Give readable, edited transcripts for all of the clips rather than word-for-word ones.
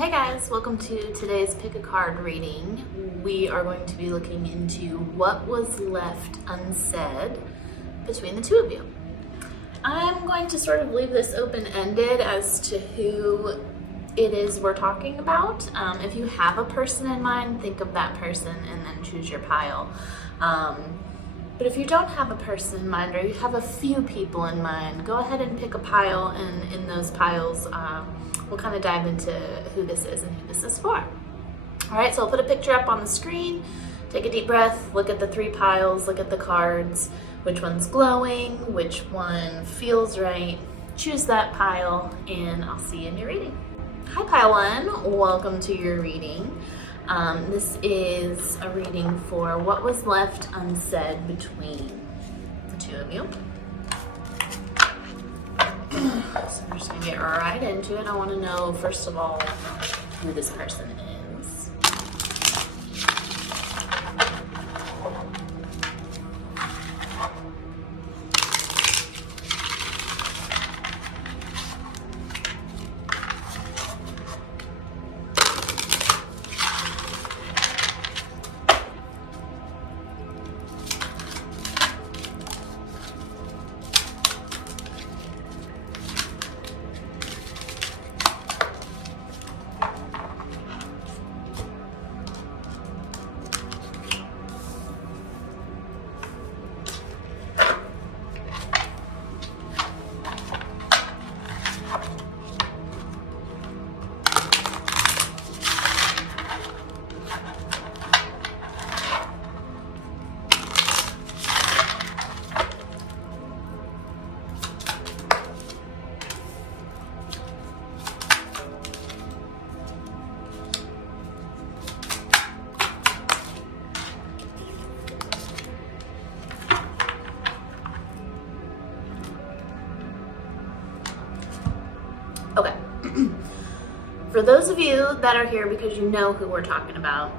Hey guys, welcome to today's pick a card reading. We are going to be looking into what was left unsaid between the two of you. I'm going to sort of leave this open-ended as to who it is we're talking about. If you have a person in mind, think of that person and then choose your pile. But if you don't have a person in mind, or you have a few people in mind, go ahead and pick a pile, and in those piles, we'll kind of dive into who this is and who this is for. All right, so I'll put a picture up on the screen. Take a deep breath, look at the three piles, look at the cards, which one's glowing, which one feels right. Choose that pile, and I'll see you in your reading. Hi, pile one, welcome to your reading. This is a reading for what was left unsaid between the two of you. So I'm just gonna get right into it. I want to know, first of all, who this person is. Okay, for those of you that are here because you know who we're talking about,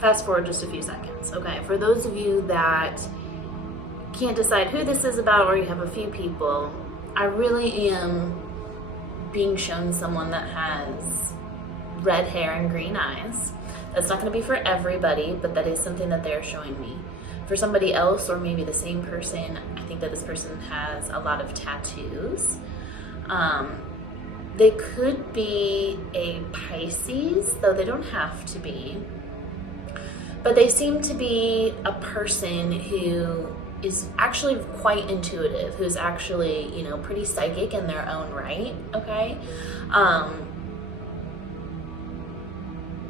fast forward just a few seconds, okay? For those of you that can't decide who this is about, or you have a few people, I really am being shown someone that has red hair and green eyes. That's not gonna be for everybody, but that is something that they're showing me. For somebody else, or maybe the same person, I think that this person has a lot of tattoos. They could be a Pisces, though they don't have to be. But they seem to be a person who is actually quite intuitive, who's actually, you know, pretty psychic in their own right, okay?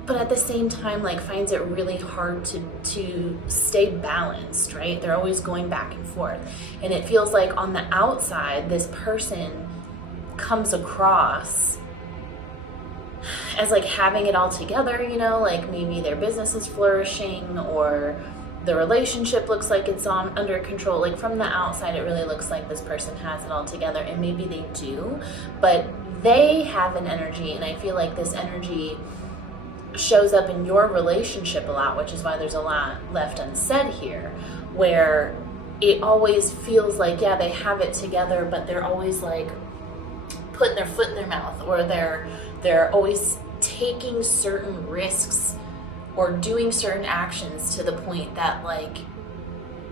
But at the same time, like, finds it really hard to stay balanced, right? They're always going back and forth. And it feels like on the outside, this person comes across as like having it all together, you know, like maybe their business is flourishing or the relationship looks like it's under control. Like from the outside, it really looks like this person has it all together, and maybe they do, but they have an energy, and I feel like this energy shows up in your relationship a lot, which is why there's a lot left unsaid here, where it always feels like, yeah, they have it together, but they're always like putting their foot in their mouth, or they're always taking certain risks or doing certain actions to the point that like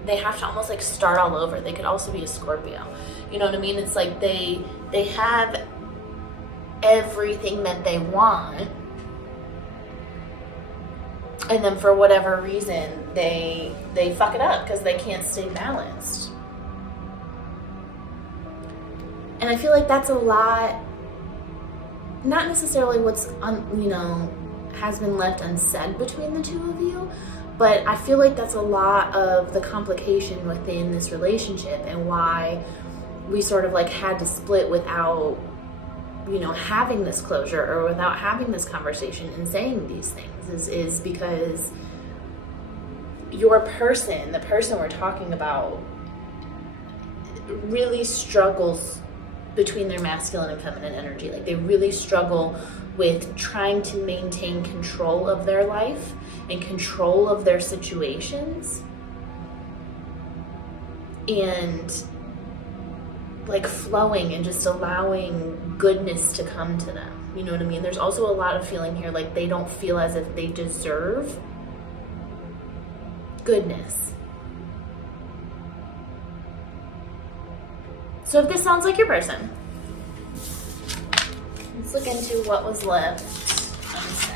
they have to almost like start all over. They could also be a Scorpio, you know what I mean? It's like they have everything that they want, and then for whatever reason they fuck it up because they can't stay balanced. And I feel like that's a lot, not necessarily what's, has been left unsaid between the two of you, but I feel like that's a lot of the complication within this relationship, and why we sort of like had to split without, you know, having this closure, or without having this conversation and saying these things, is because your person, the person we're talking about, really struggles between their masculine and feminine energy. Like they really struggle with trying to maintain control of their life and control of their situations, and like flowing and just allowing goodness to come to them. You know what I mean? There's also a lot of feeling here like they don't feel as if they deserve goodness. So if this sounds like your person, let's look into what was left unsaid.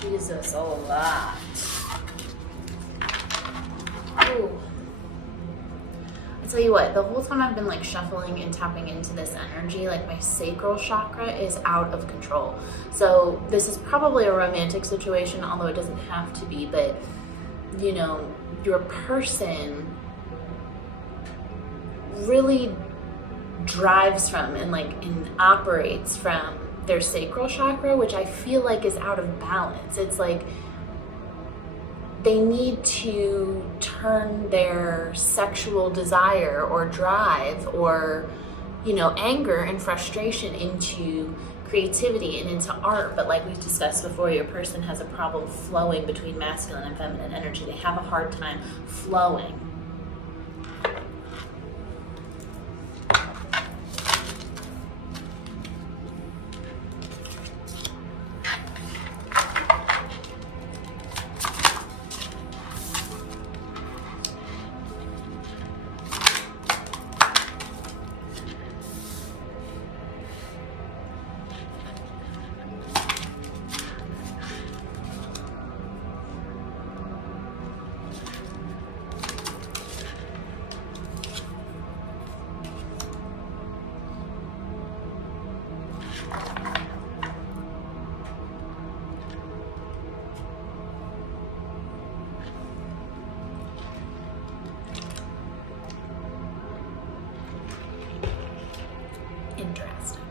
Jesus, a lot. Ooh. I'll tell you what, the whole time I've been like shuffling and tapping into this energy, like my sacral chakra is out of control. So this is probably a romantic situation, although it doesn't have to be, but you know, your person really drives from and operates from their sacral chakra, which I feel like is out of balance. It's like they need to turn their sexual desire or drive or, you know, anger and frustration into creativity and into art. But like we discussed before, your person has a problem flowing between masculine and feminine energy. They have a hard time flowing. Interesting.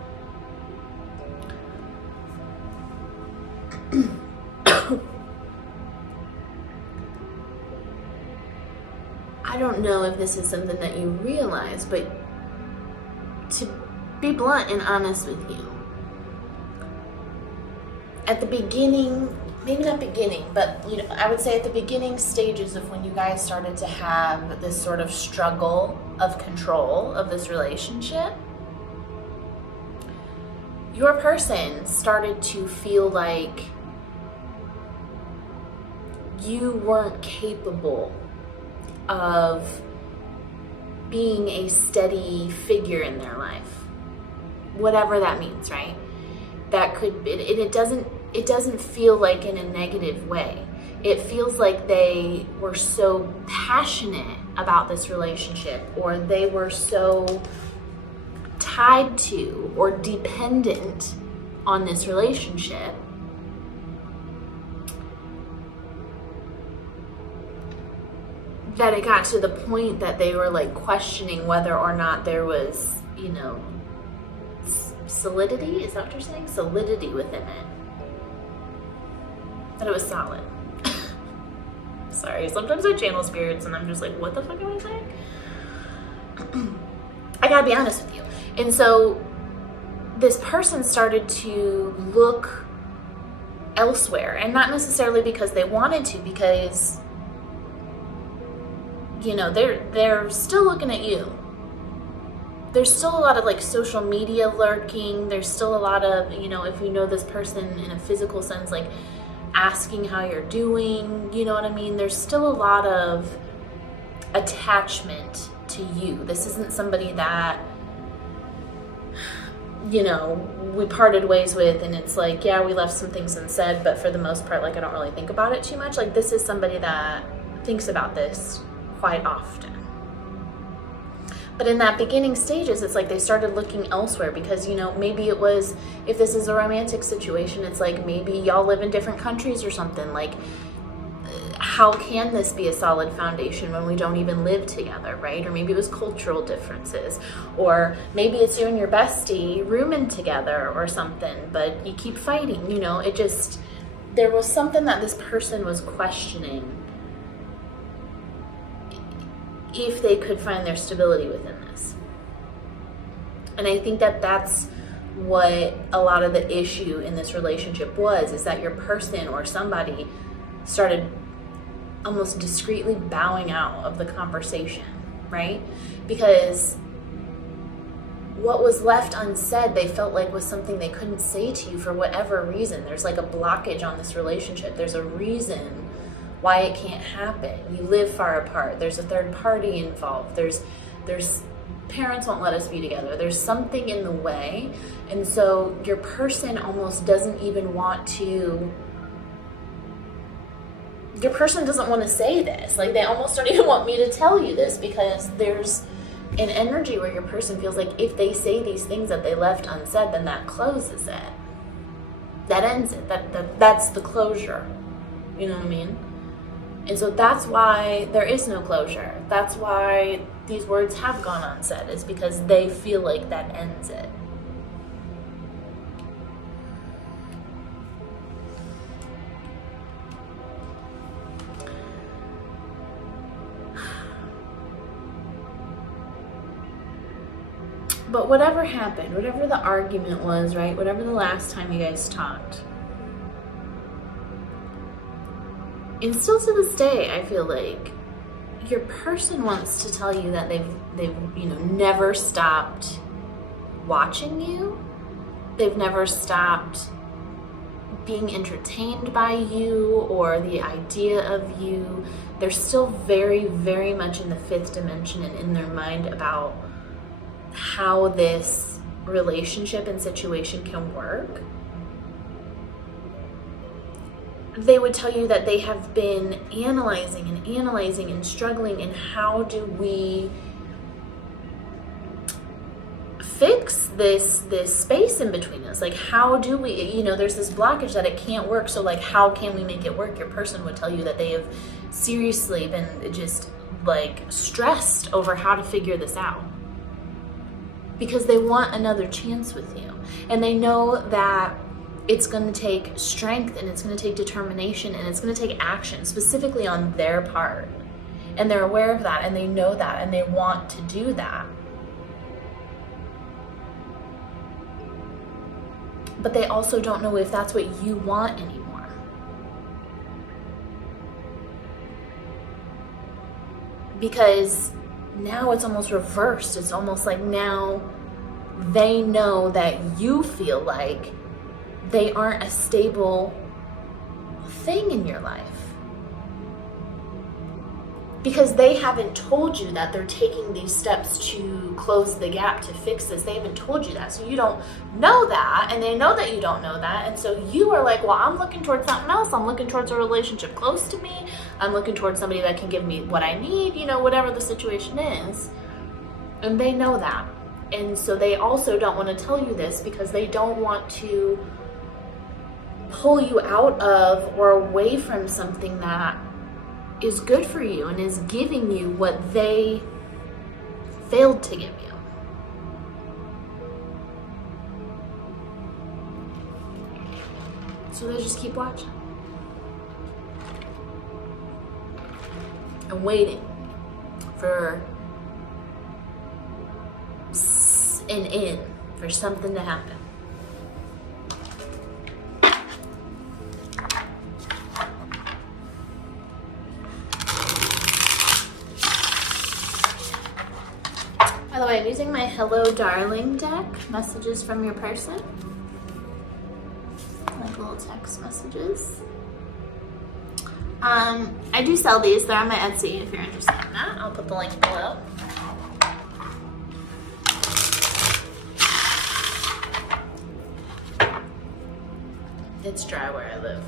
I don't know if this is something that you realize, but to be blunt and honest with you, at the beginning, maybe not beginning, but you know, I would say at the beginning stages of when you guys started to have this sort of struggle of control of this relationship, your person started to feel like you weren't capable of being a steady figure in their life, whatever that means, right? That could, it doesn't feel like in a negative way. It feels like they were so passionate about this relationship, or they were so tied to or dependent on this relationship that it got to the point that they were like questioning whether or not there was, you know, solidity, is that what you're saying? Solidity within it. That it was solid. Sorry, sometimes I channel spirits and I'm just like, what the fuck am I saying? I gotta be honest with you. And so this person started to look elsewhere, and not necessarily because they wanted to, because you know, they're still looking at you. There's still a lot of like social media lurking. There's still a lot of, you know, if you know this person in a physical sense, like asking how you're doing, you know what I mean? There's still a lot of attachment to you. This isn't somebody that, you know, we parted ways with and it's like, yeah, we left some things unsaid, but for the most part, like I don't really think about it too much. Like this is somebody that thinks about this quite often. But in that beginning stages, it's like they started looking elsewhere because, you know, maybe it was, if this is a romantic situation, it's like maybe y'all live in different countries or something. Like, how can this be a solid foundation when we don't even live together, right? Or maybe it was cultural differences, or maybe it's you and your bestie rooming together or something, but you keep fighting, you know, it just, there was something that this person was questioning if they could find their stability within this. And I think that that's what a lot of the issue in this relationship was, is that your person or somebody started almost discreetly bowing out of the conversation, right? Because what was left unsaid, they felt like was something they couldn't say to you for whatever reason. There's like a blockage on this relationship. There's a reason why it can't happen. You live far apart. There's a third party involved. There's parents won't let us be together. There's something in the way. And so your person almost doesn't even want to, your person doesn't want to say this. Like, they almost don't even want me to tell you this, because there's an energy where your person feels like if they say these things that they left unsaid, then that closes it. That ends it. That's the closure. You know what I mean? And so that's why there is no closure. That's why these words have gone unsaid, is because they feel like that ends it. But whatever happened, whatever the argument was, right? Whatever the last time you guys talked, and still to this day, I feel like your person wants to tell you that they've never stopped watching you. They've never stopped being entertained by you or the idea of you. They're still very, very much in the fifth dimension and in their mind about how this relationship and situation can work. They would tell you that they have been analyzing and struggling, and how do we fix this space in between us? Like, how do we, there's this blockage that it can't work, so like, how can we make it work? Your person would tell you that they have seriously been just like stressed over how to figure this out, because they want another chance with you, and they know that it's going to take strength, and it's going to take determination, and it's going to take action specifically on their part. And they're aware of that, and they know that, and they want to do that. But they also don't know if that's what you want anymore. Because now it's almost reversed. It's almost like now they know that you feel like they aren't a stable thing in your life, because they haven't told you that they're taking these steps to close the gap, to fix this. They haven't told you that, so you don't know that, and they know that you don't know that, and so you are like, well, I'm looking towards something else. I'm looking towards a relationship close to me. I'm looking towards somebody that can give me what I need, whatever the situation is. And they know that, and so they also don't want to tell you this, because they don't want to pull you out of or away from something that is good for you and is giving you what they failed to give you. So they just keep watching and waiting for for something to happen. By the way, I'm using my Hello Darling deck, messages from your person. Like little text messages. I do sell these. They're on my Etsy if you're interested in that. I'll put the link below. It's dry where I live.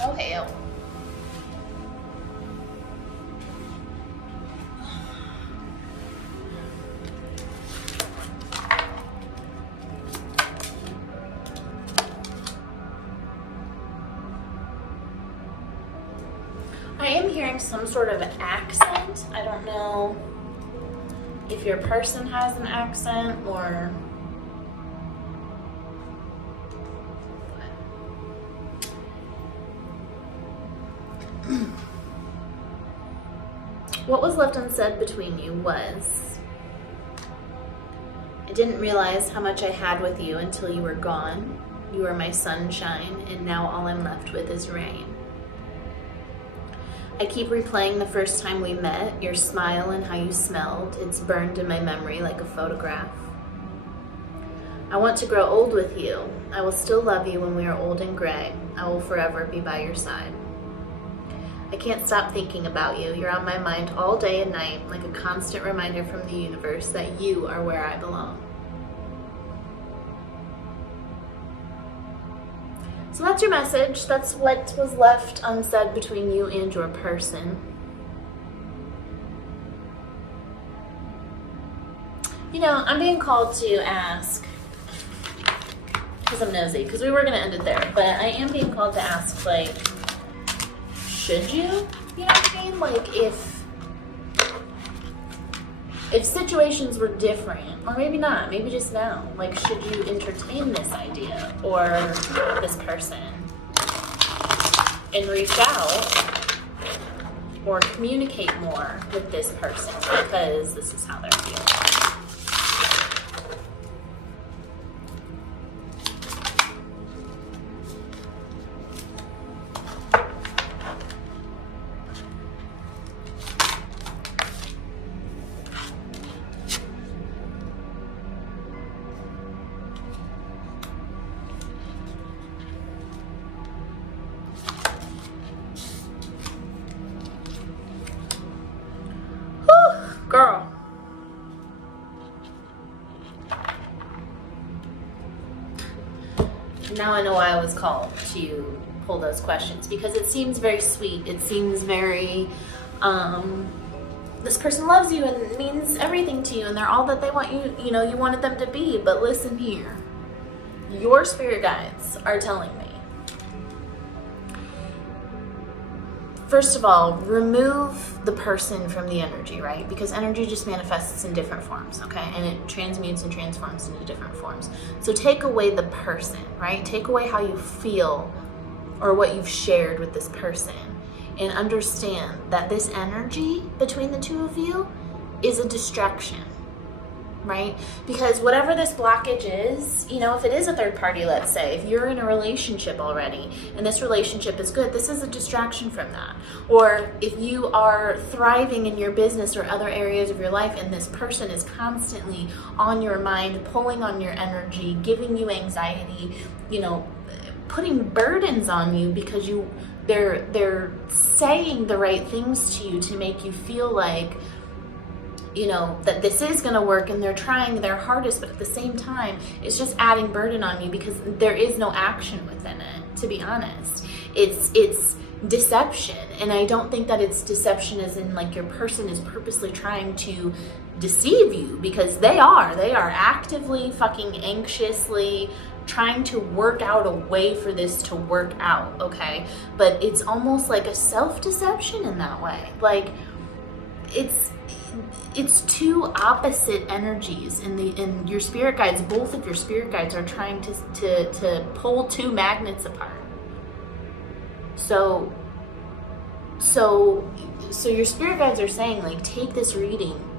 Oh, hell. I am hearing some sort of accent. I don't know if your person has an accent or What was left unsaid between you was, I didn't realize how much I had with you until you were gone. You were my sunshine, and now all I'm left with is rain. I keep replaying the first time we met, your smile and how you smelled. It's burned in my memory like a photograph. I want to grow old with you. I will still love you when we are old and gray. I will forever be by your side. I can't stop thinking about you. You're on my mind all day and night, like a constant reminder from the universe that you are where I belong. So that's your message. That's what was left unsaid between you and your person. You know, I'm being called to ask, because I'm nosy, because we were going to end it there, but I am being called to ask, like, should you? You know what I mean? Like, if situations were different, or maybe not, maybe just now, like, should you entertain this idea or this person and reach out or communicate more with this person because this is how they're feeling? Girl. Now I know why I was called to pull those questions, because it seems very sweet. It seems very, this person loves you and means everything to you and they're all that they want you, you know, you wanted them to be. But listen here, your spirit guides are telling me, first of all, remove the person from the energy, right? Because energy just manifests in different forms, okay? And it transmutes and transforms into different forms. So take away the person, right? Take away how you feel or what you've shared with this person, and understand that this energy between the two of you is a distraction, right? Because whatever this blockage is, you know, if it is a third party, let's say, if you're in a relationship already and this relationship is good, this is a distraction from that. Or if you are thriving in your business or other areas of your life and this person is constantly on your mind, pulling on your energy, giving you anxiety, you know, putting burdens on you because they're saying the right things to you to make you feel like, you know, that this is going to work, and they're trying their hardest, but at the same time, it's just adding burden on you because there is no action within it, to be honest. It's deception, and I don't think that it's deception as in like your person is purposely trying to deceive you, because they are actively fucking anxiously trying to work out a way for this to work out, okay? But it's almost like a self-deception in that way. Like, it's two opposite energies, and your spirit guides, both of your spirit guides are trying to pull two magnets apart. So your spirit guides are saying, like, take this reading.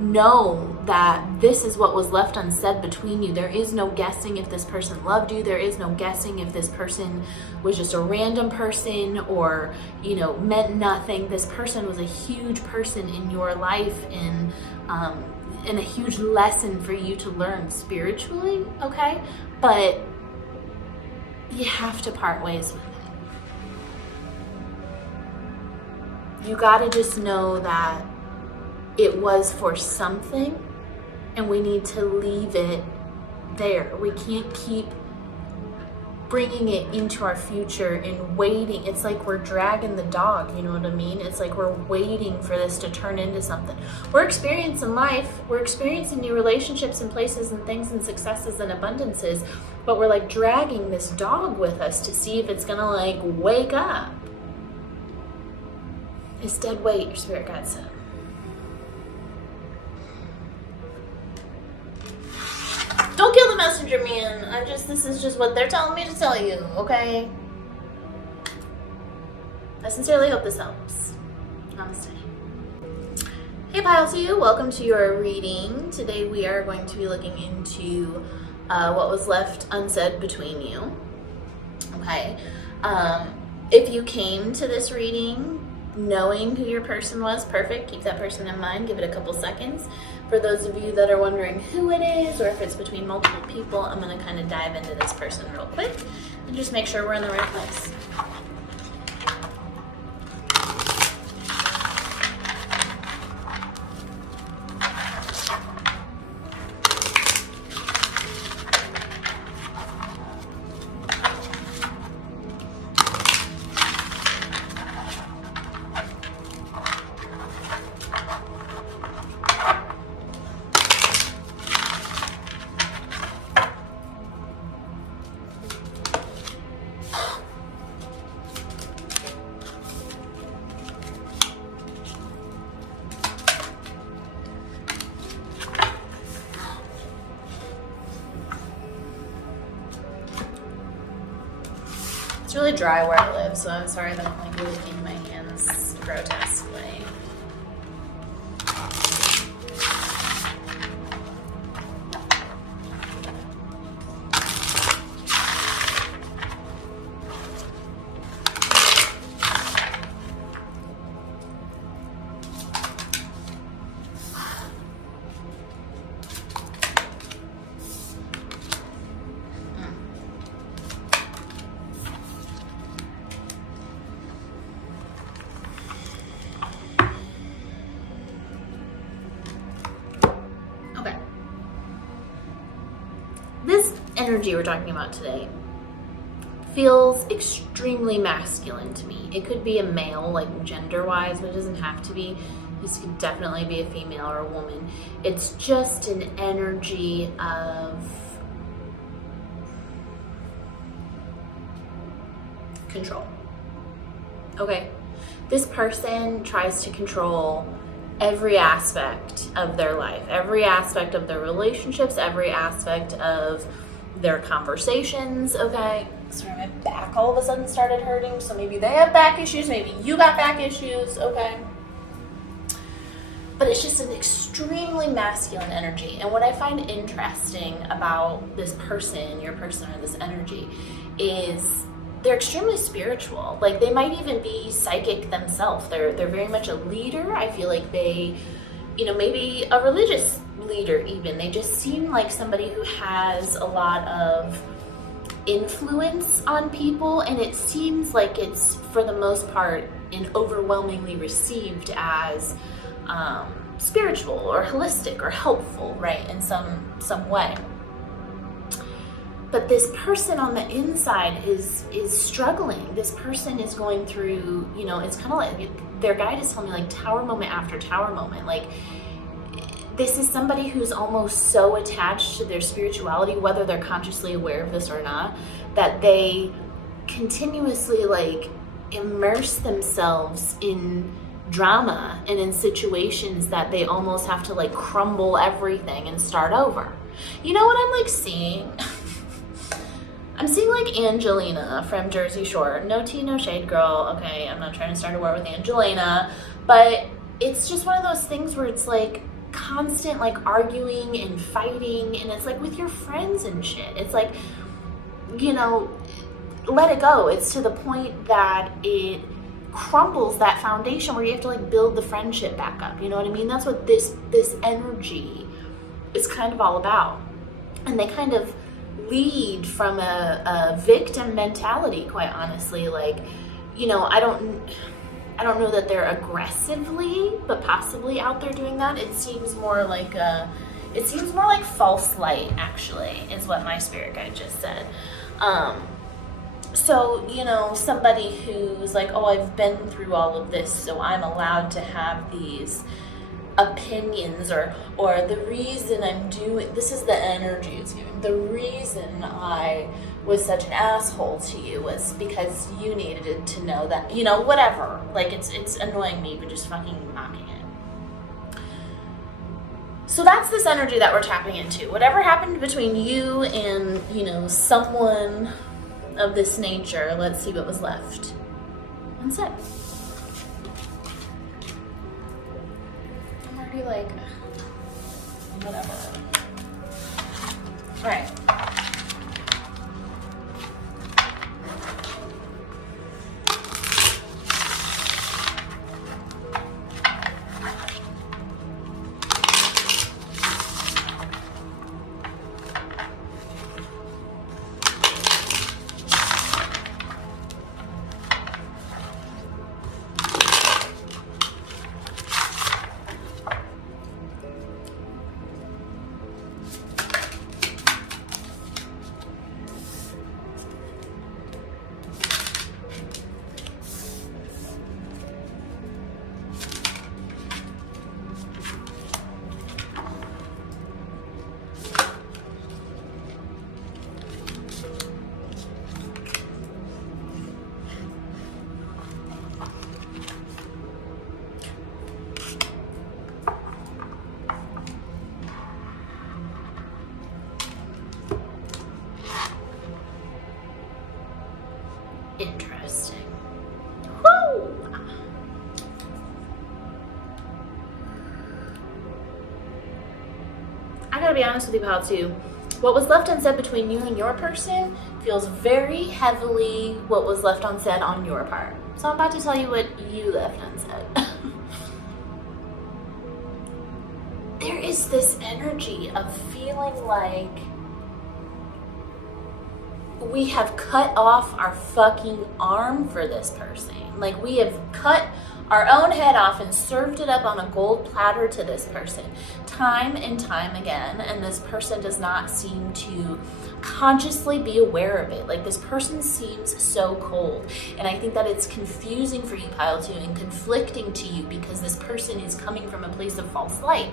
Know that this is what was left unsaid between you. There is no guessing if this person loved you. There is no guessing if this person was just a random person or, you know, meant nothing. This person was a huge person in your life, and a huge lesson for you to learn spiritually, okay? But you have to part ways with it. You gotta just know that it was for something, and we need to leave it there. We can't keep bringing it into our future and waiting. It's like we're dragging the dog, you know what I mean? It's like we're waiting for this to turn into something. We're experiencing life, we're experiencing new relationships and places and things and successes and abundances, but we're like dragging this dog with us to see if it's gonna like wake up. It's dead weight, your spirit guide said. Don't kill the messenger, man. This is just what they're telling me to tell you, okay? I sincerely hope this helps. Namaste. Hey Pile2, welcome to your reading. Today we are going to be looking into what was left unsaid between you. Okay. If you came to this reading knowing who your person was, perfect. Keep that person in mind. Give it a couple seconds. For those of you that are wondering who it is or if it's between multiple people, I'm going to kind of dive into this person real quick and just make sure we're in the right place. It's really dry where I live, so I'm sorry that I'm like really cleaning my hands grotesquely. This energy we're talking about today feels extremely masculine to me. It could be a male, like gender-wise, but it doesn't have to be. This could definitely be a female or a woman. It's just an energy of control. Okay? This person tries to control every aspect of their life, every aspect of their relationships, every aspect of their conversations, okay? Sorry, my back all of a sudden started hurting, so maybe they have back issues, maybe you got back issues, okay? But it's just an extremely masculine energy, and what I find interesting about this person, your person or this energy, is they're extremely spiritual. Like they might even be psychic themselves. They're very much a leader. I feel like they, maybe a religious leader even. They just seem like somebody who has a lot of influence on people, and it seems like it's, for the most part, overwhelmingly received as spiritual or holistic or helpful, right, in some way. But this person on the inside is struggling. This person is going through, it's kind of like their guide is telling me like tower moment after tower moment. Like this is somebody who's almost so attached to their spirituality, whether they're consciously aware of this or not, that they continuously like immerse themselves in drama and in situations that they almost have to like crumble everything and start over. You know what I'm like seeing? I'm seeing like Angelina from Jersey Shore. No tea, no shade, girl. Okay, I'm not trying to start a war with Angelina, but it's just one of those things where it's like constant like arguing and fighting, and it's like with your friends and shit. It's like, let it go. It's to the point that it crumbles that foundation where you have to like build the friendship back up. You know what I mean? That's what this energy is kind of all about. And they kind of lead from a victim mentality, quite honestly. Like, I don't know that they're aggressively, but possibly out there doing that. It seems more like false light, actually, is what my spirit guide just said. So, somebody who's like, oh, I've been through all of this, so I'm allowed to have these opinions, or the reason I'm doing this is the energy it's giving. The reason I was such an asshole to you was because you needed to know that, whatever. Like it's annoying me, but just fucking mocking it. So that's this energy that we're tapping into. Whatever happened between you and, someone of this nature, let's see what was left unsaid. Oh my you're like, whatever. All right. Interesting. Woo! I gotta be honest with you, pal, too. What was left unsaid between you and your person feels very heavily what was left unsaid on your part. So I'm about to tell you what you left unsaid. There is this energy of feeling like we have cut off our fucking arm for this person. Like we have cut our own head off and served it up on a gold platter to this person time and time again, and this person does not seem to consciously be aware of it. Like this person seems so cold, and I think that it's confusing for you, Pile 2, and conflicting to you because this person is coming from a place of false light.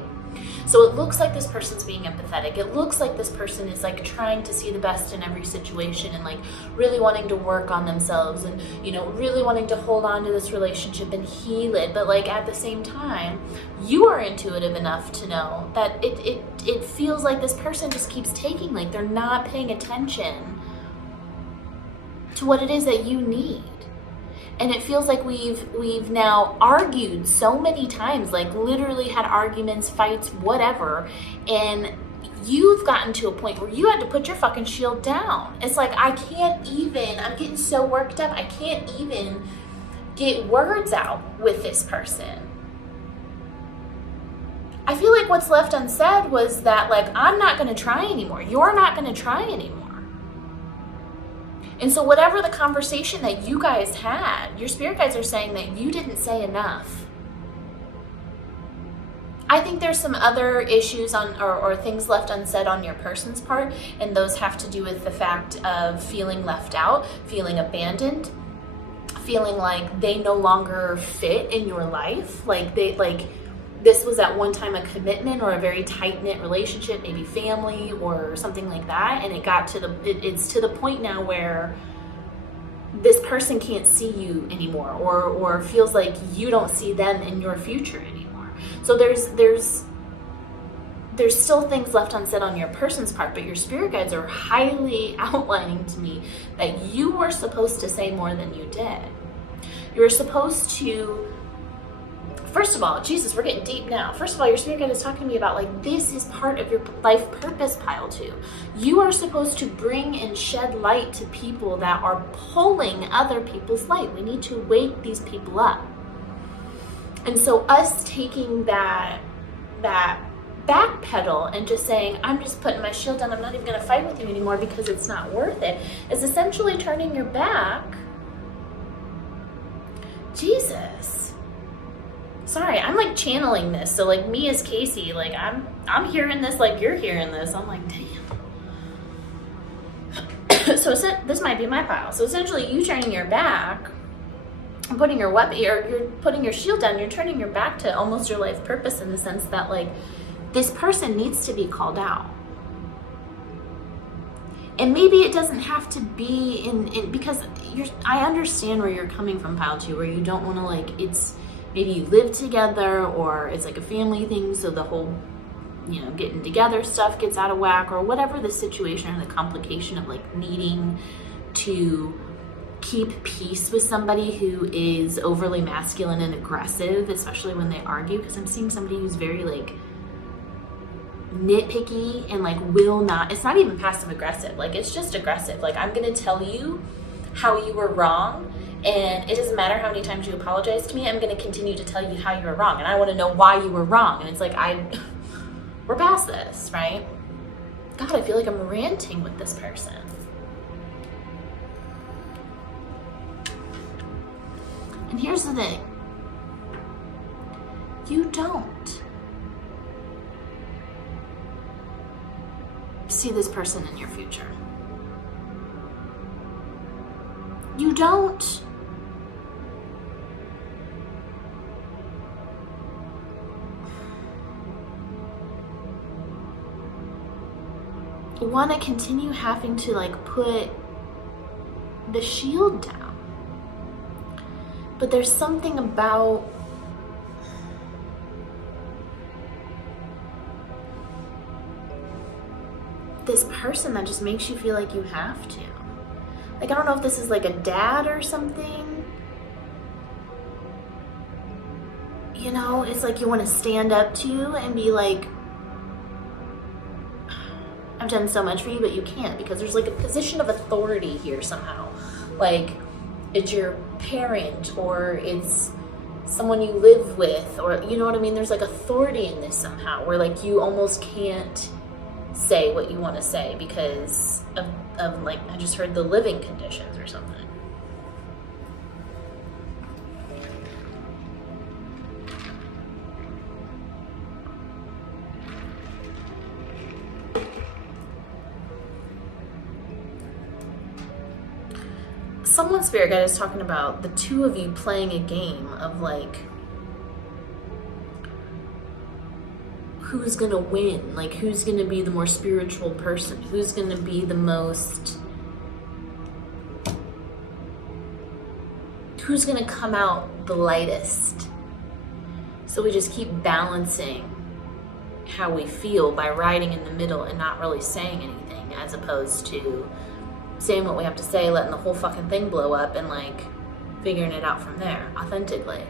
So it looks like this person's being empathetic. It looks like this person is like trying to see the best in every situation and like really wanting to work on themselves and, you know, really wanting to hold on to this relationship and heal it. But like at the same time, you are intuitive enough to know that it feels like this person just keeps taking, like they're not paying attention to what it is that you need. And it feels like we've now argued so many times, like literally had arguments, fights, whatever. And you've gotten to a point where you had to put your fucking shield down. It's like, I'm getting so worked up. I can't even get words out with this person. I feel like what's left unsaid was that like, I'm not going to try anymore. You're not going to try anymore. And so whatever the conversation that you guys had, your spirit guides are saying that you didn't say enough. I think there's some other issues or things left unsaid on your person's part, and those have to do with the fact of feeling left out, feeling abandoned, feeling like they no longer fit in your life, this was at one time a commitment or a very tight-knit relationship, maybe family or something like that, and it's to the point now where this person can't see you anymore or feels like you don't see them in your future anymore. So there's still things left unsaid on your person's part, but your spirit guides are highly outlining to me that you were supposed to say more than you did. You were supposed to, first of all, Jesus, we're getting deep now. First of all, your spirit guide is talking to me about like, this is part of your life purpose, Pile 2. You are supposed to bring and shed light to people that are pulling other people's light. We need to wake these people up. And so us taking that back pedal and just saying, I'm just putting my shield down, I'm not even going to fight with you anymore because it's not worth it, is essentially turning your back. Jesus. Sorry, I'm like channeling this. So like me as Casey, like I'm hearing this like you're hearing this. I'm like, damn. So this might be my pile. So essentially you turning your back and putting your weapon, or you're putting your shield down, you're turning your back to almost your life purpose in the sense that like this person needs to be called out. And maybe it doesn't have to be in because I understand where you're coming from, Pile 2, where you don't want to like, it's maybe you live together or it's like a family thing, so the whole, getting together stuff gets out of whack, or whatever the situation or the complication of like needing to keep peace with somebody who is overly masculine and aggressive, especially when they argue, because I'm seeing somebody who's very like nitpicky and like will not, it's not even passive aggressive, like it's just aggressive. Like, I'm gonna tell you how you were wrong, and it doesn't matter how many times you apologize to me, I'm gonna continue to tell you how you were wrong, and I want to know why you were wrong. And it's like, we're past this, right? God, I feel like I'm ranting with this person. And here's the thing. You don't see this person in your future. You don't. Want to continue having to like put the shield down. But there's something about this person that just makes you feel like you have to. Like, I don't know if this is like a dad or something. You know, it's like you want to stand up to you and be like, I've done so much for you, but you can't, because there's like a position of authority here somehow. Like, it's your parent, or it's someone you live with, or you know what I mean? There's like authority in this somehow, where like you almost can't say what you want to say because of like, I just heard the living conditions or something. Someone spirit guide is talking about the two of you playing a game of like, who's gonna win? Like, who's gonna be the more spiritual person? Who's gonna be the most, who's gonna come out the lightest? So we just keep balancing how we feel by riding in the middle and not really saying anything, as opposed to saying what we have to say, letting the whole fucking thing blow up, and like figuring it out from there authentically.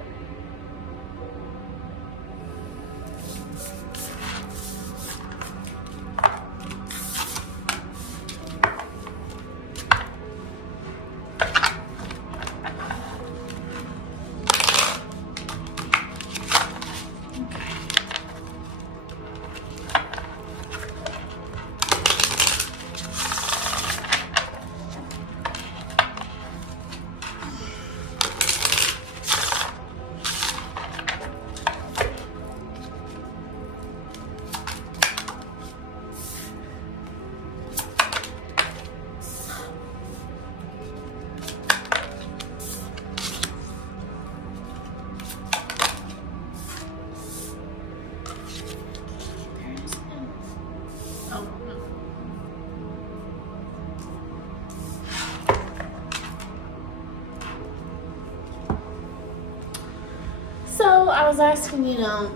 So I was asking, you know,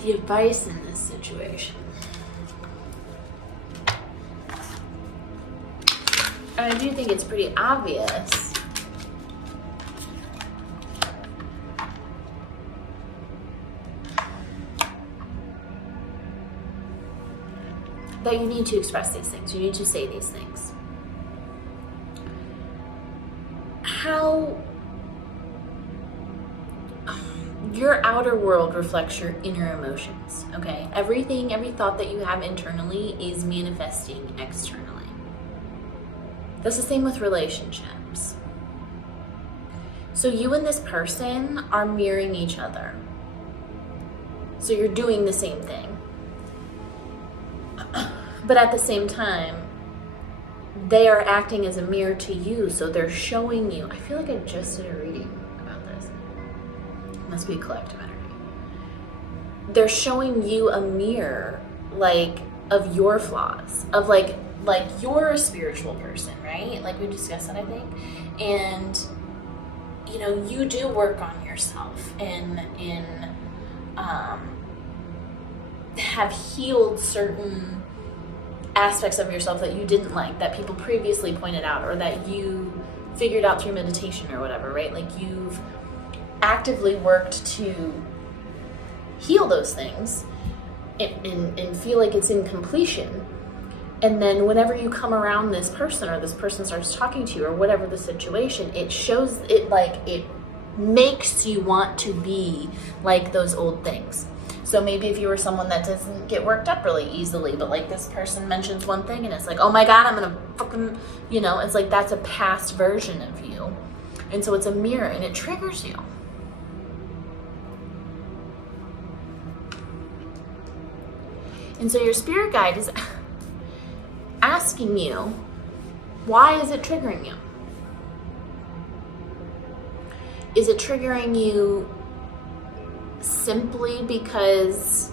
the advice in this situation. And I do think it's pretty obvious that you need to express these things. You need to say these things. How your outer world reflects your inner emotions, okay? Every thought that you have internally is manifesting externally. That's the same with relationships. So you and this person are mirroring each other. So you're doing the same thing. But at the same time, they are acting as a mirror to you, so they're showing you. I feel like I just did a reading about this. It must be a collective energy. They're showing you a mirror, like, of your flaws, of like you're a spiritual person, right? Like we discussed that, I think. And you know, you do work on yourself and have healed certain aspects of yourself that you didn't like, that people previously pointed out, or that you figured out through meditation or whatever, right? Like you've actively worked to heal those things and feel like it's in completion. And then whenever you come around this person, or this person starts talking to you, or whatever the situation, it shows it, like it makes you want to be like those old things. So maybe if you were someone that doesn't get worked up really easily, but like this person mentions one thing and it's like, oh my God, I'm gonna fucking, it's like that's a past version of you. And so it's a mirror and it triggers you. And so your spirit guide is asking you, why is it triggering you? Is it triggering you simply because,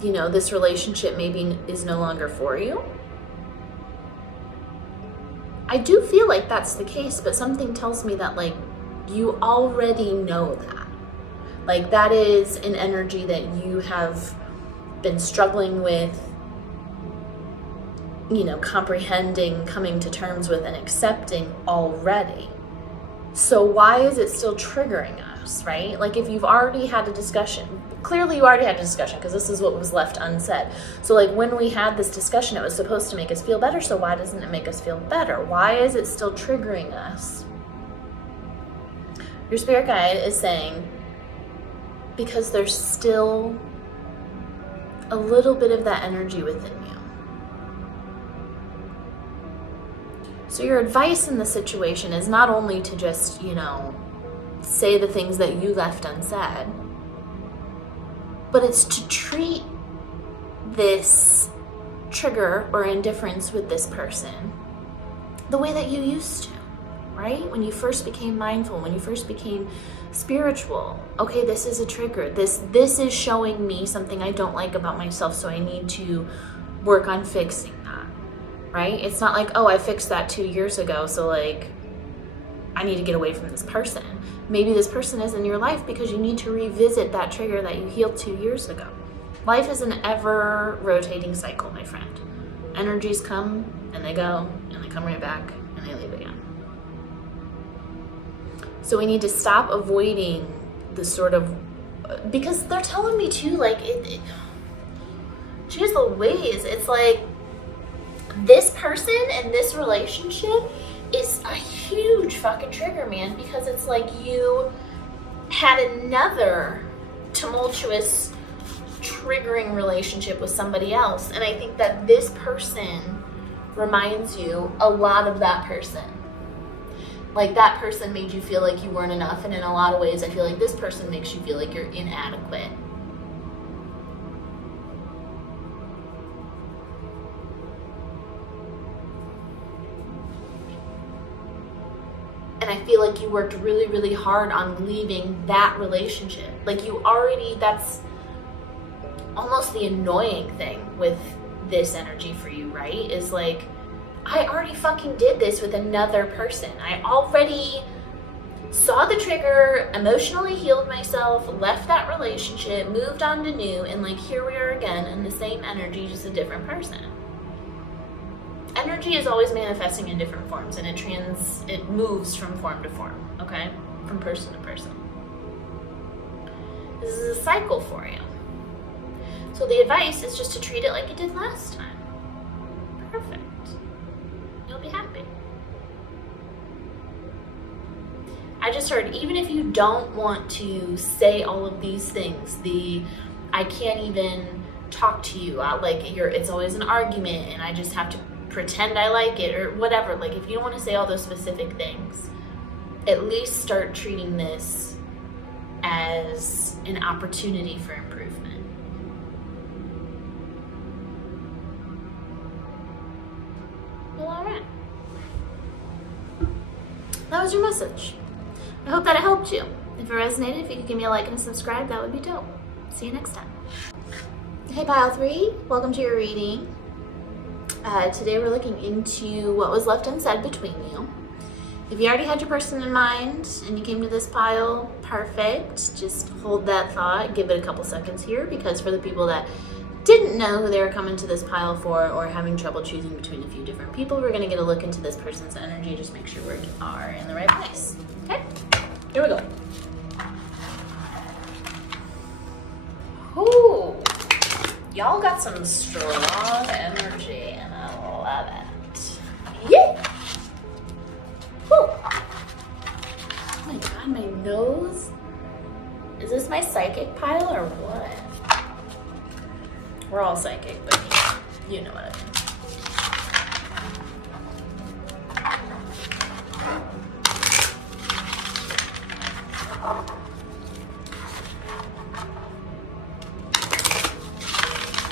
this relationship maybe is no longer for you? I do feel like that's the case, but something tells me that, like, you already know that. Like, that is an energy that you have been struggling with, comprehending, coming to terms with, and accepting already. So why is it still triggering us, right? Like if you've already had a discussion, clearly you already had a discussion because this is what was left unsaid. So like when we had this discussion, it was supposed to make us feel better. So why doesn't it make us feel better? Why is it still triggering us? Your spirit guide is saying, because there's still a little bit of that energy within you. So your advice in the situation is not only to just, say the things that you left unsaid, but it's to treat this trigger or indifference with this person the way that you used to, right? When you first became mindful, when you first became spiritual. Okay, this is a trigger. This is showing me something I don't like about myself, so I need to work on fixing that. Right? It's not like, oh, I fixed that 2 years ago, so like, I need to get away from this person. Maybe this person is in your life because you need to revisit that trigger that you healed 2 years ago. Life is an ever rotating cycle, my friend. Energies come and they go, and they come right back and they leave again. So we need to stop avoiding the sort of, because they're telling me too, like, geez Louise, it's like, this person and this relationship is a huge fucking trigger, man, because it's like you had another tumultuous, triggering relationship with somebody else. And I think that this person reminds you a lot of that person. Like that person made you feel like you weren't enough. And in a lot of ways, I feel like this person makes you feel like you're inadequate. And I feel like you worked really, really hard on leaving that relationship. Like that's almost the annoying thing with this energy for you, right? Is like, I already fucking did this with another person. I already saw the trigger, emotionally healed myself, left that relationship, moved on to new, and like here we are again in the same energy, just a different person. Energy is always manifesting in different forms, and it moves from form to form, okay? From person to person. This is a cycle for you. So the advice is just to treat it like you did last time. Perfect. You'll be happy. I just heard, even if you don't want to say all of these things, I can't even talk to you, it's always an argument and I just have to pretend I like it or whatever. Like if you don't want to say all those specific things, at least start treating this as an opportunity for improvement. Well, all right. That was your message. I hope that it helped you. If it resonated, if you could give me a like and a subscribe, that would be dope. See you next time. Hey Pile 3, welcome to your reading. Today we're looking into what was left unsaid between you. If you already had your person in mind and you came to this pile, perfect. Just hold that thought, give it a couple seconds here, because for the people that didn't know who they were coming to this pile for, or having trouble choosing between a few different people, we're going to get a look into this person's energy, just make sure we are in the right place. Okay, here we go. Ooh, y'all got some strong energy, and I love it. Yeah. Whew. Oh my God, my nose. Is this my psychic pile or what? We're all psychic, but you know what I mean.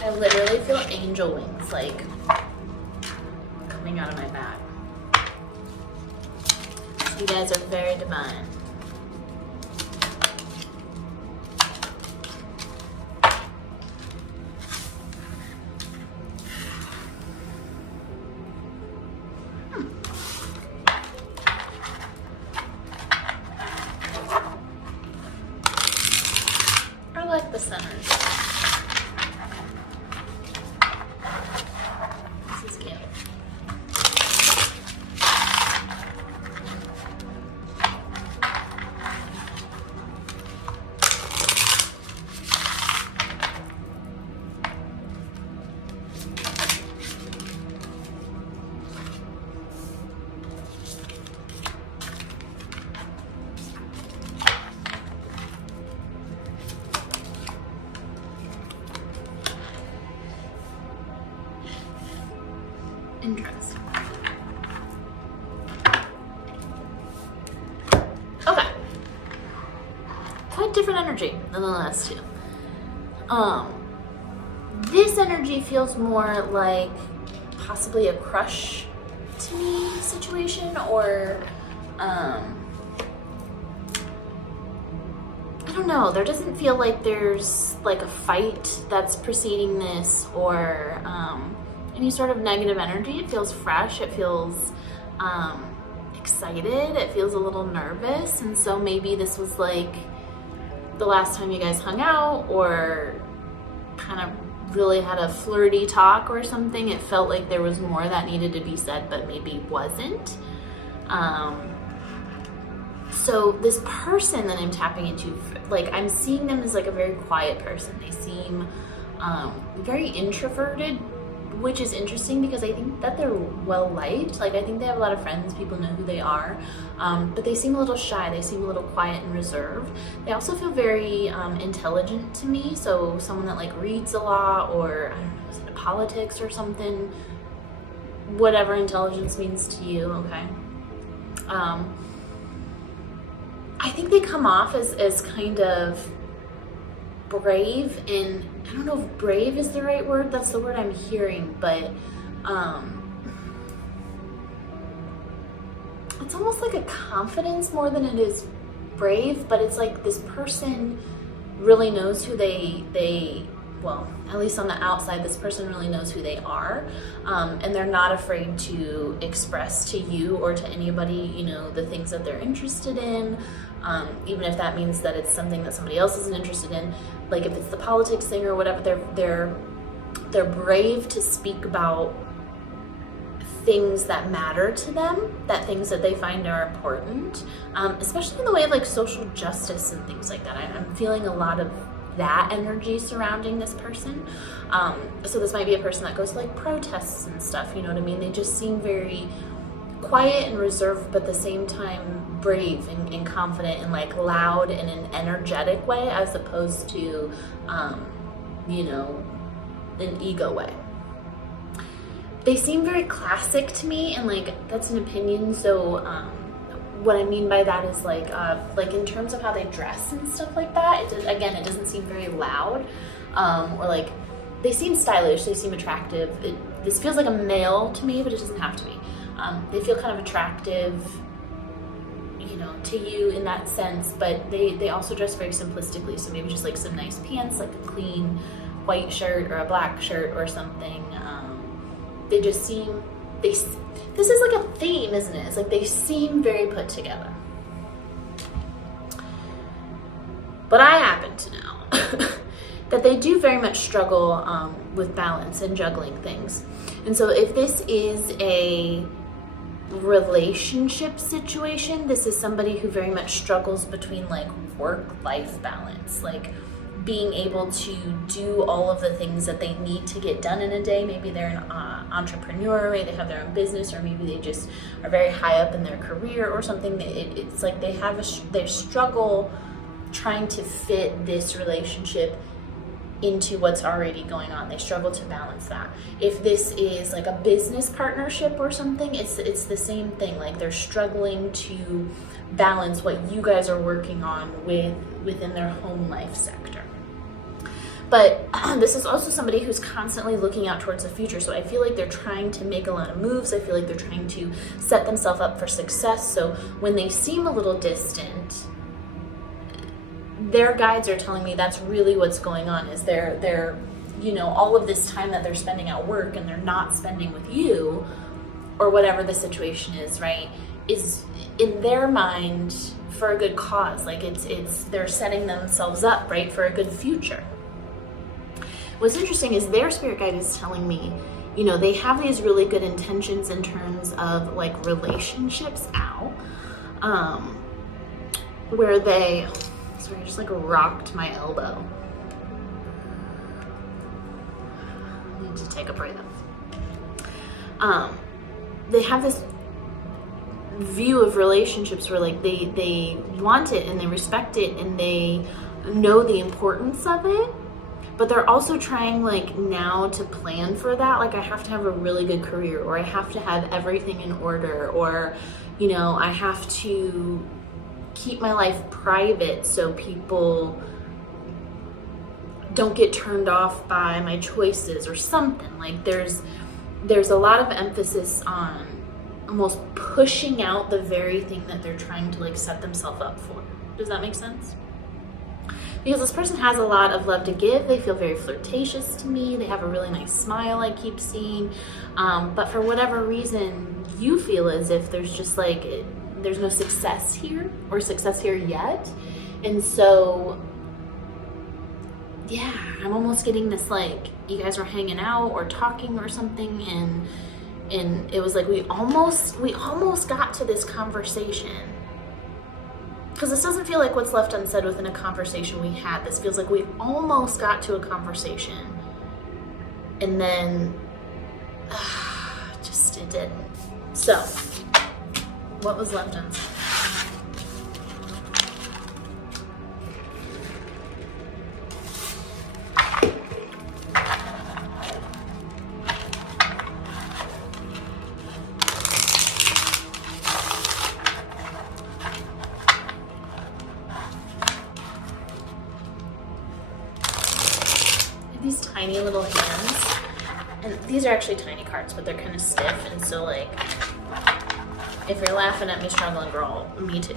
I literally feel angel wings, like, coming out of my back. You guys are very divine. I like the centers. This is cute. Interesting. Okay. Quite different energy than the last two. This energy feels more like possibly a crush to me situation, or I don't know. There doesn't feel like there's like a fight that's preceding this, or any sort of negative energy. It feels fresh. It feels excited. It feels a little nervous. And so maybe this was like the last time you guys hung out, or kind of really had a flirty talk or something. It felt like there was more that needed to be said, but maybe wasn't. So this person that I'm tapping into, like, I'm seeing them as like a very quiet person. They seem very introverted, which is interesting because I think that they're well liked. Like, I think they have a lot of friends, people know who they are, but they seem a little shy. They seem a little quiet and reserved. They also feel very intelligent to me. So someone that like reads a lot, or I don't know, is it politics or something? Whatever intelligence means to you, okay? I think they come off as kind of brave, and I don't know if brave is the right word. That's the word I'm hearing, but it's almost like a confidence more than it is brave. But it's like this person really knows who they well, at least on the outside, this person really knows who they are, and they're not afraid to express to you or to anybody, you know, the things that they're interested in, even if that means that it's something that somebody else isn't interested in. Like if it's the politics thing or whatever, they're brave to speak about things that matter to them, that things that they find are important, especially in the way of like social justice and things like that. I'm feeling a lot of that energy surrounding this person. So this might be a person that goes to like protests and stuff, you know what I mean? They just seem very quiet and reserved, but at the same time brave and confident and like loud in an energetic way, as opposed to, you know, an ego way. They seem very classic to me, and like that's an opinion. So what I mean by that is like in terms of how they dress and stuff like that, it doesn't seem very loud, or like they seem stylish, they seem attractive. This feels like a male to me, but it doesn't have to be. They feel kind of attractive, you know, to you in that sense, but they also dress very simplistically. So maybe just like some nice pants, like a clean white shirt or a black shirt or something. They just seem, this is like a theme, isn't it? It's like they seem very put together. But I happen to know that they do very much struggle with balance and juggling things. And so if this is a relationship situation, this is somebody who very much struggles between like work-life balance, like being able to do all of the things that they need to get done in a day. Maybe they're an entrepreneur, maybe they have their own business, or maybe they just are very high up in their career or something. It's like they struggle trying to fit this relationship into what's already going on. They struggle to balance that. If this is like a business partnership or something, it's the same thing. Like they're struggling to balance what you guys are working on within their home life sector. But this is also somebody who's constantly looking out towards the future. So I feel like they're trying to make a lot of moves. I feel like they're trying to set themselves up for success. So when they seem a little distant, their guides are telling me that's really what's going on, is they're all of this time that they're spending at work and they're not spending with you, or whatever the situation is, right, is in their mind for a good cause. Like it's they're setting themselves up, right, for a good future. What's interesting is their spirit guide is telling me, they have these really good intentions in terms of like relationships out, where they, sorry, I just like rocked my elbow. I need to take a breather. They have this view of relationships where like they want it and they respect it and they know the importance of it, but they're also trying like now to plan for that. Like I have to have a really good career, or I have to have everything in order, or I have to keep my life private so people don't get turned off by my choices or something. Like there's a lot of emphasis on almost pushing out the very thing that they're trying to like set themselves up for. Does that make sense? Because this person has a lot of love to give. They feel very flirtatious to me. They have a really nice smile I keep seeing. But for whatever reason, you feel as if there's just like, there's no success here, or success here yet. And so, yeah, I'm almost getting this like, you guys were hanging out or talking or something, and it was like we almost got to this conversation. Because this doesn't feel like what's left unsaid within a conversation we had. This feels like we almost got to a conversation, and then just it didn't. So what was left unsaid? These tiny little hands, and these are actually tiny cards, but they're kind of stiff, and so like, if you're laughing at me struggling, girl, me too.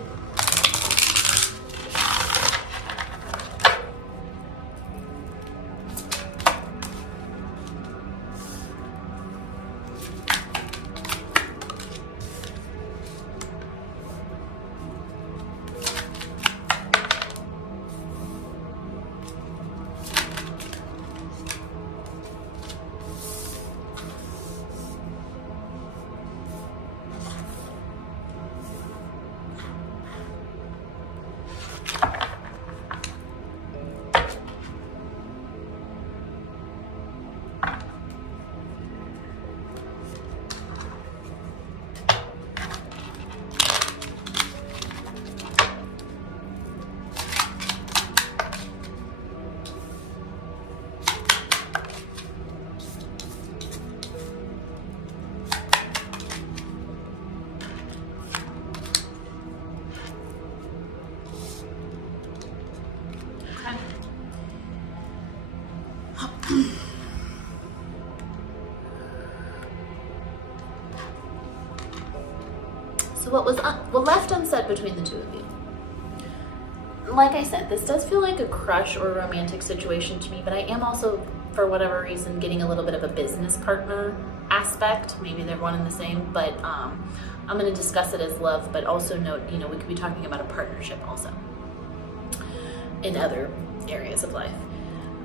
So what was left unsaid between the two of you? Like I said, this does feel like a crush or a romantic situation to me, but I am also, for whatever reason, getting a little bit of a business partner aspect. Maybe they're one and the same, but I'm going to discuss it as love, but also note, we could be talking about a partnership also in other areas of life.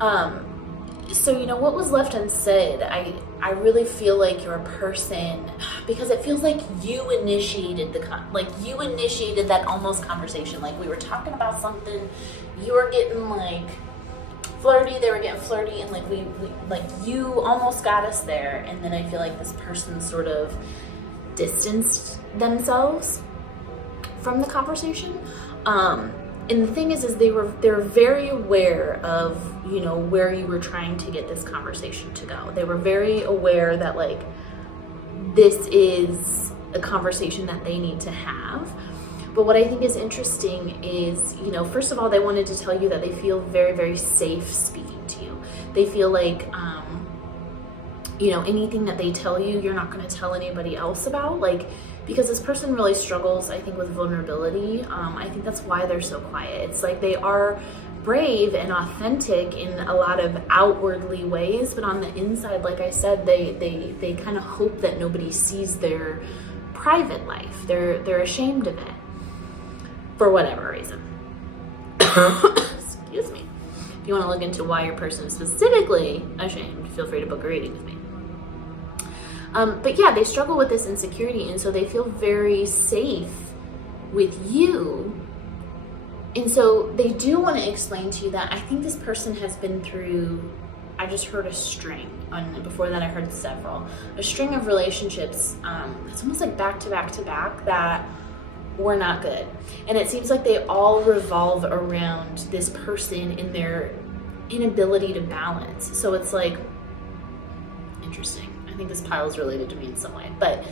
So, you know, what was left unsaid, I really feel like you're a person, because it feels like you initiated you initiated that almost conversation. Like, we were talking about something, you were getting like flirty, they were getting flirty, and we like, you almost got us there. And then I feel like this person sort of distanced themselves from the conversation. And the thing is they're very aware of, you know, where you were trying to get this conversation to go. They were very aware that like, this is a conversation that they need to have. But what I think is interesting is, you know, first of all, they wanted to tell you that they feel very, very safe speaking to you. They feel like, you know, anything that they tell you, you're not going to tell anybody else about. Like, because this person really struggles, I think, with vulnerability. I think that's why they're so quiet. It's like they are brave and authentic in a lot of outwardly ways, but on the inside, like I said, they kind of hope that nobody sees their private life. They're ashamed of it for whatever reason. Excuse me. If you want to look into why your person is specifically ashamed, feel free to book a reading with me. But yeah, they struggle with this insecurity, and so they feel very safe with you. And so they do want to explain to you that I think this person has been through, I just heard a string, and before that I heard several, a string of relationships. It's almost like back to back to back that were not good. And it seems like they all revolve around this person and their inability to balance. So it's like, interesting. I think this pile is related to me in some way, but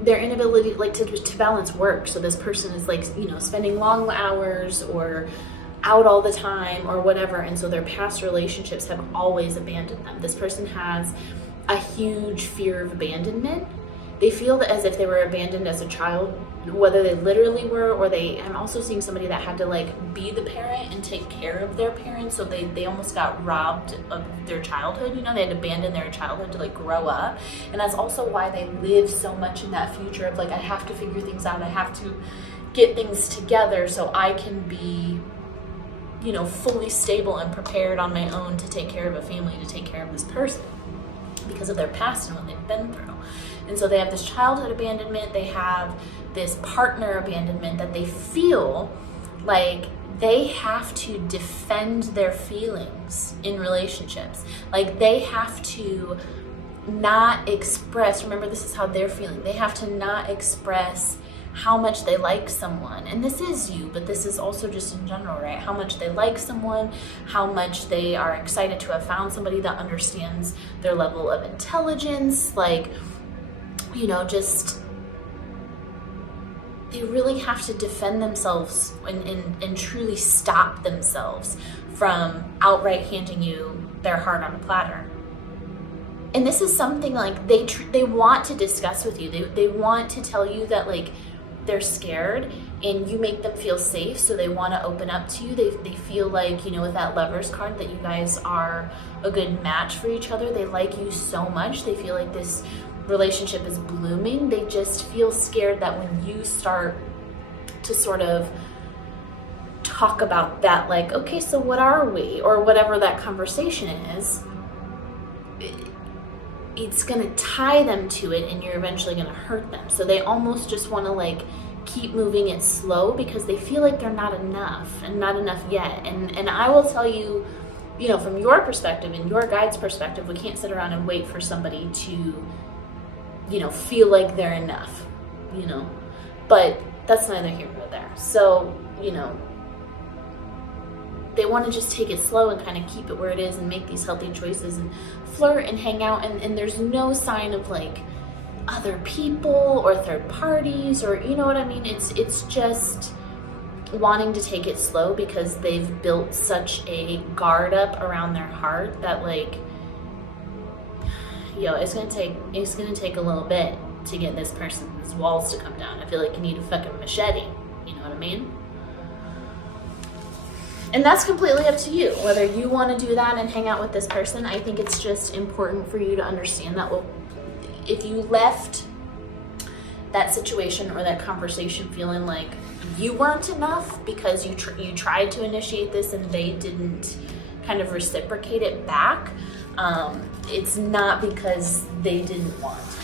their inability like to balance work. So this person is like, you know, spending long hours or out all the time or whatever, and so their past relationships have always abandoned them. This person has a huge fear of abandonment. They feel that as if they were abandoned as a child, whether they literally were or I'm also seeing somebody that had to like be the parent and take care of their parents, so they almost got robbed of their childhood. You know, they had to abandon their childhood to like grow up. And that's also why they live so much in that future of like, I have to figure things out, I have to get things together so I can be, you know, fully stable and prepared on my own to take care of a family, to take care of this person, because of their past and what they've been through. And so they have this childhood abandonment, they have this partner abandonment, that they feel like they have to defend their feelings in relationships. Like they have to not express, remember this is how they're feeling, they have to not express how much they like someone. And this is you, but this is also just in general, right? How much they like someone, how much they are excited to have found somebody that understands their level of intelligence, like, you know, just they really have to defend themselves and truly stop themselves from outright handing you their heart on a platter. And this is something like they want to discuss with you. They want to tell you that like they're scared and you make them feel safe, so they want to open up to you. They feel like, you know, with that Lovers card, that you guys are a good match for each other. They like you so much. They feel like this relationship is blooming. They just feel scared that when you start to sort of talk about that, like, okay, so what are we, or whatever that conversation is, it's gonna tie them to it and you're eventually gonna hurt them. So they almost just want to like keep moving it slow because they feel like they're not enough and not enough yet. And I will tell you, you know, from your perspective and your guide's perspective, we can't sit around and wait for somebody to, you know, feel like they're enough, you know, but that's neither here nor there. So, you know, they want to just take it slow and kind of keep it where it is and make these healthy choices and flirt and hang out. And there's no sign of like other people or third parties, or, you know what I mean? It's just wanting to take it slow because they've built such a guard up around their heart that like, yo, it's gonna take a little bit to get this person's walls to come down. I feel like you need a fucking machete, you know what I mean? And that's completely up to you, whether you want to do that and hang out with this person. I think it's just important for you to understand that, well, if you left that situation or that conversation feeling like you weren't enough because you tried to initiate this and they didn't kind of reciprocate it back, it's not because they didn't want it.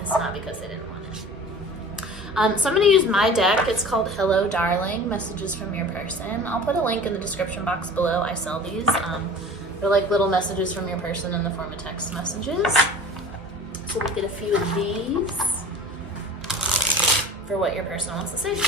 It's not because they didn't want it. So I'm going to use my deck. It's called Hello Darling, Messages from Your Person. I'll put a link in the description box below. I sell these. They're like little messages from your person in the form of text messages. So we'll get a few of these for what your person wants to say to you.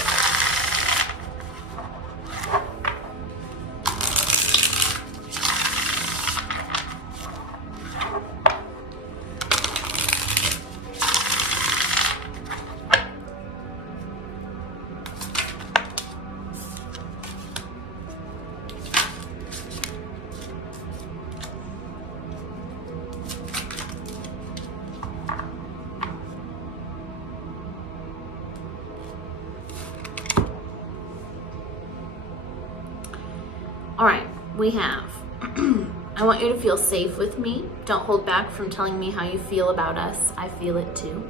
All right, we have, I want you to feel safe with me. Don't hold back from telling me how you feel about us. I feel it too.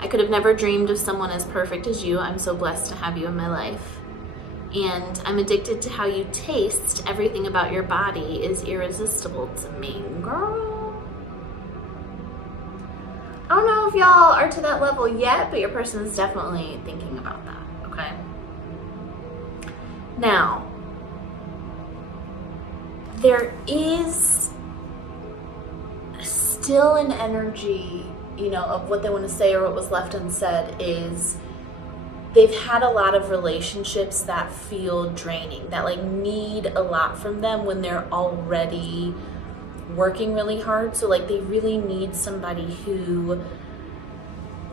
I could have never dreamed of someone as perfect as you. I'm so blessed to have you in my life. And I'm addicted to how you taste. Everything about your body is irresistible to me, girl. I don't know if y'all are to that level yet, but your person is definitely thinking about that, okay? Now, there is still an energy, you know, of what they want to say or what was left unsaid is they've had a lot of relationships that feel draining, that like need a lot from them when they're already working really hard. So like they really need somebody who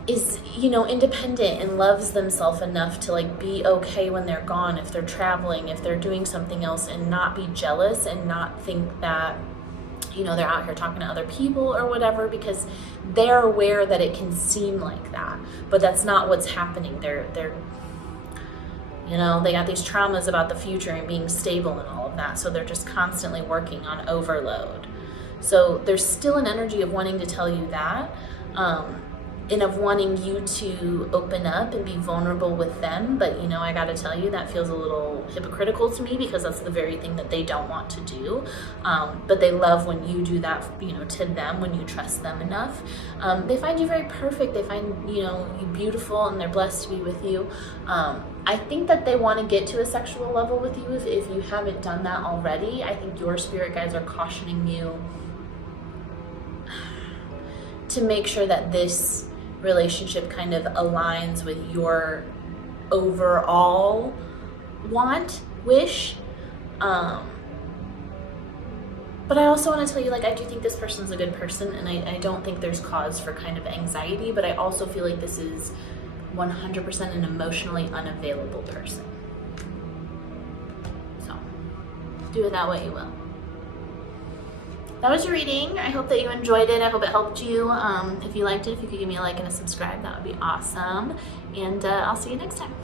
is, you know, independent and loves themselves enough to like be okay when they're gone, if they're traveling, if they're doing something else, and not be jealous and not think that, you know, they're out here talking to other people or whatever, because they're aware that it can seem like that, but that's not what's happening. They're you know, they got these traumas about the future and being stable and all of that, so they're just constantly working on overload. So there's still an energy of wanting to tell you that, and of wanting you to open up and be vulnerable with them. But, you know, I gotta tell you, that feels a little hypocritical to me because that's the very thing that they don't want to do. But they love when you do that, you know, to them, when you trust them enough. They find you very perfect. They find, you know, you beautiful, and they're blessed to be with you. I think that they want to get to a sexual level with you if you haven't done that already. I think your spirit guides are cautioning you to make sure that this relationship kind of aligns with your overall wish. But I also want to tell you, like, I do think this person's a good person, and I don't think there's cause for kind of anxiety, but I also feel like this is 100% an emotionally unavailable person. So, do with that what you will. That was your reading. I hope that you enjoyed it. I hope it helped you. If you liked it, if you could give me a like and a subscribe, that would be awesome. And I'll see you next time.